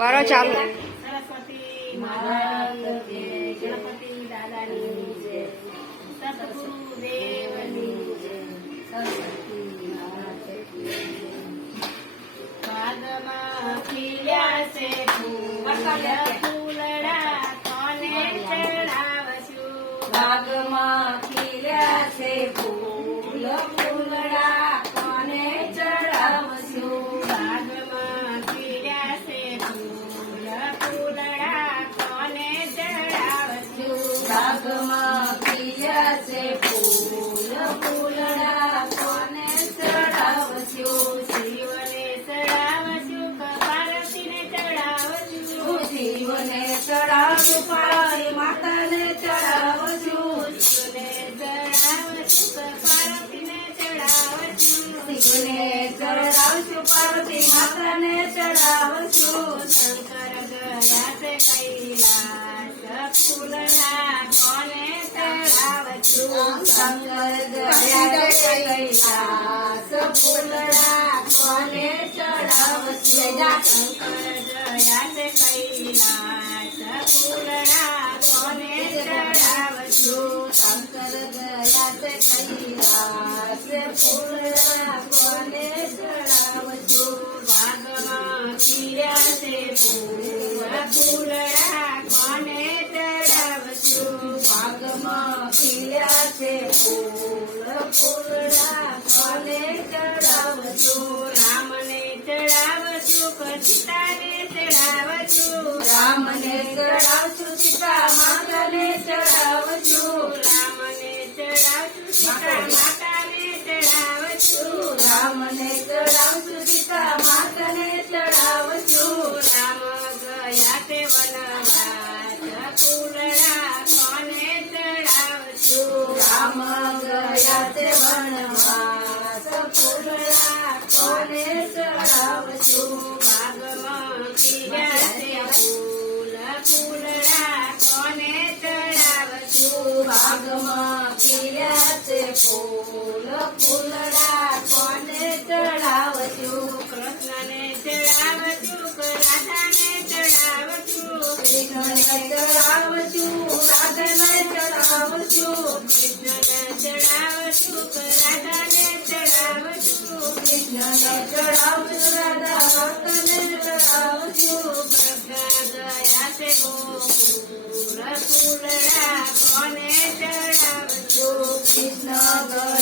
કરો ચાલુ. ફૂલડા કોને ચડાવશું બાગમાં ખીલ્યા છે ફૂલ. ચડાવશું માતાને ચડાવશું પાર્વતીને ચડાવશું પાર્વતી માતાને ચડાવશું શંકર ગયા છે કોને ચડાવશું શંકર ગયા કોને ચડાવશું ફૂલડા કોને ચડાવશું શંકર ગયા છે કૈલાસ ફૂલડા કોને ચડાવશું ભાગમાં ખીર્યા છે ફૂલ ફૂલડા કોને ચડાવશું ભાગમાં ખીલ્યા છે ફૂલ ફૂલડા કોને ચડાવશું રામને રામને ચડાવશું સીતા માતાને ચડાવશું રામને ચડાવશું સીતા માતાને ચડાવશું રામને ચડાવશું સીતા માતાને ચડાવશું રામ ગયા તે વનવાસ ફૂલડા કોને ચડાવશું રામ ગયા તે વનવાસ ફૂલડા કોને ચડાવશું ભાગમાં ચડાવશું ભાગમાં ખીલ્યા છે ફૂલ ફૂલડા કોને ચડાવશું કૃષ્ણને ચડાવશું કે રાધાને ચડાવશું કૃષ્ણને ચડાવશું રાધાને ચડાવશું કૃષ્ણને ચડાવશું કે રાધાને ચડાવશું કૃષ્ણને ચડાવશું રાધા ભક્તને ચડાવશું પ્રભા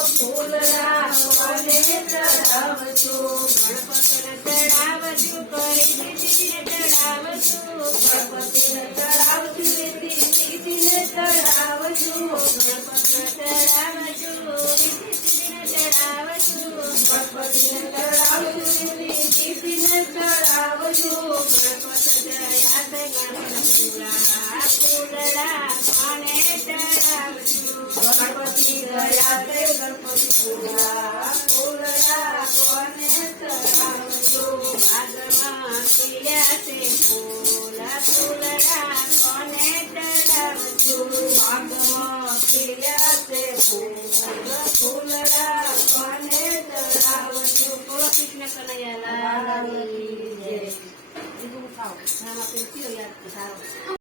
ફૂલ ફૂલડા કોને ગણપતિને ચડાવશું કરી દીદીને ચડાવશું ગણપતિને ચડાવશું રીતિ નીતિને ગણપતિને ચડાવશું દીદીને ચડાવશું ગણપતિને ગયા ગણપતિ પૂરા ફૂલડા કોને ચડાવશું ભાગમાં ખીલ્યા તે ફૂલા ફૂલડા કોને ચડાવશું ભાગમાં ખીલ્યા તે ફૂલ ફૂલડા કોને ચડાવશું બોલો કૃષ્ણ કનૈયા લાલ જય. ખાવ ખાવા પીતી યાદ સારું